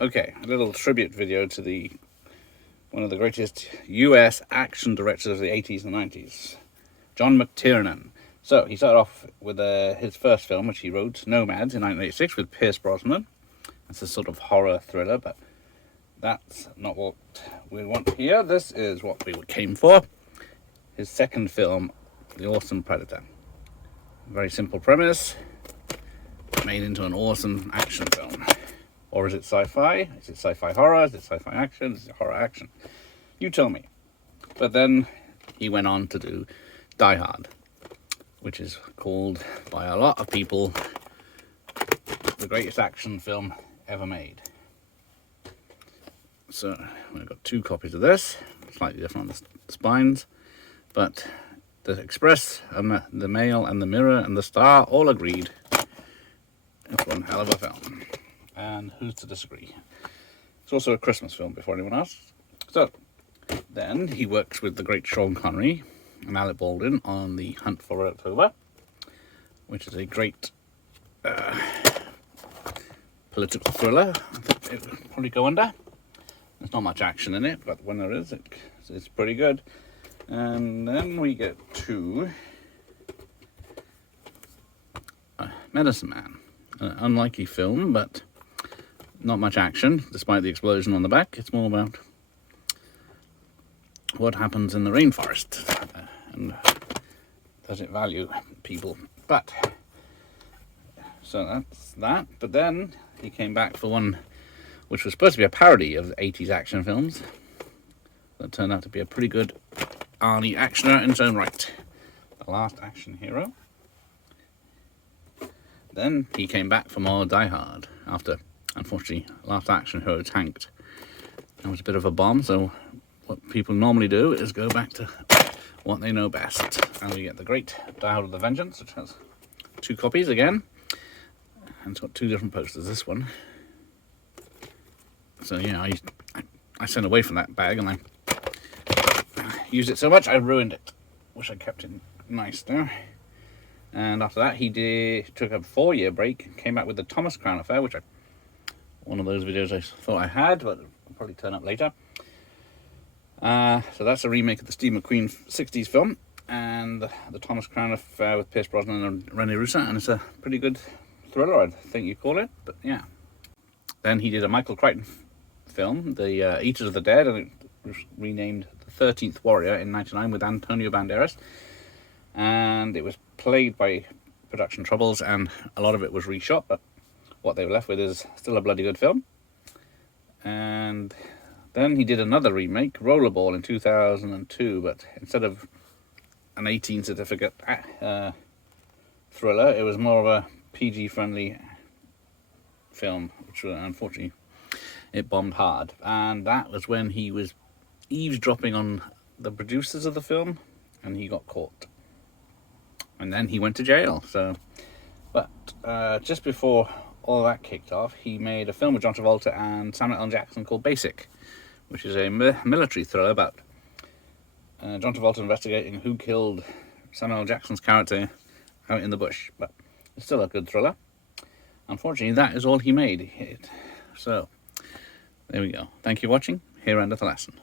Okay, a little tribute video to one of the greatest US action directors of the 80s and 90s, John Mctiernan. So he started off with his first film, which he wrote, Nomads, in 1986 with Pierce Brosnan. It's a sort of horror thriller, but that's not what we want here. This is what we came for. His second film, The Awesome Predator. Very simple premise, made into an awesome action film. Or is it sci-fi? Is it sci-fi horror? Is it sci-fi action? Is it horror action? You tell me. But then he went on to do Die Hard, which is called by a lot of people the greatest action film ever made. So we've got two copies of this, slightly different on the spines, but the Express and the Mail and the Mirror and the Star all agreed it's one hell of a film. And who's to disagree? It's also a Christmas film before anyone asks. So then he works with the great Sean Connery and Alec Baldwin on The Hunt for Red October, which is a great political thriller. I think it would probably go under. There's not much action in it, but when there is, it's pretty good. And then we get to Medicine Man. An unlikely film, but not much action, despite the explosion on the back. It's more about what happens in the rainforest and does it value people. But so that's that. But then he came back for one which was supposed to be a parody of the 80s action films. That turned out to be a pretty good Arnie actioner in its own right. The Last Action Hero. Then he came back for more Die Hard after, unfortunately, Last Action Hero tanked. It was a bit of a bomb, so what people normally do is go back to what they know best. And we get the great Die Hard with a Vengeance, which has two copies again. And it's got two different posters, this one. So, yeah, I sent away from that bag and I used it so much I ruined it. Wish I kept it nice there. And after that, he took a 4-year break, came back with the Thomas Crown Affair, which one of those videos I thought I had, but it'll probably turn up later. So that's a remake of the Steve McQueen 60s film, and the Thomas Crown Affair with Pierce Brosnan and Rene Russo, and it's a pretty good thriller, I think you call it, but yeah. Then he did a Michael Crichton film, The Eaters of the Dead, and it was renamed The 13th Warrior in 1999 with Antonio Banderas. And it was plagued by production troubles, and a lot of it was reshot, but what they were left with is still a bloody good film. And then he did another remake, Rollerball, in 2002, but instead of an 18 certificate thriller, it was more of a PG-friendly film, which unfortunately it bombed hard. And that was when he was eavesdropping on the producers of the film, and he got caught. And then he went to jail. But just before all that kicked off, he made a film with John Travolta and Samuel L. Jackson called Basic, which is a military thriller about John Travolta investigating who killed Samuel L. Jackson's character out in the bush. But it's still a good thriller. Unfortunately, that is all he made. So, there we go. Thank you for watching. Here endeth the lesson.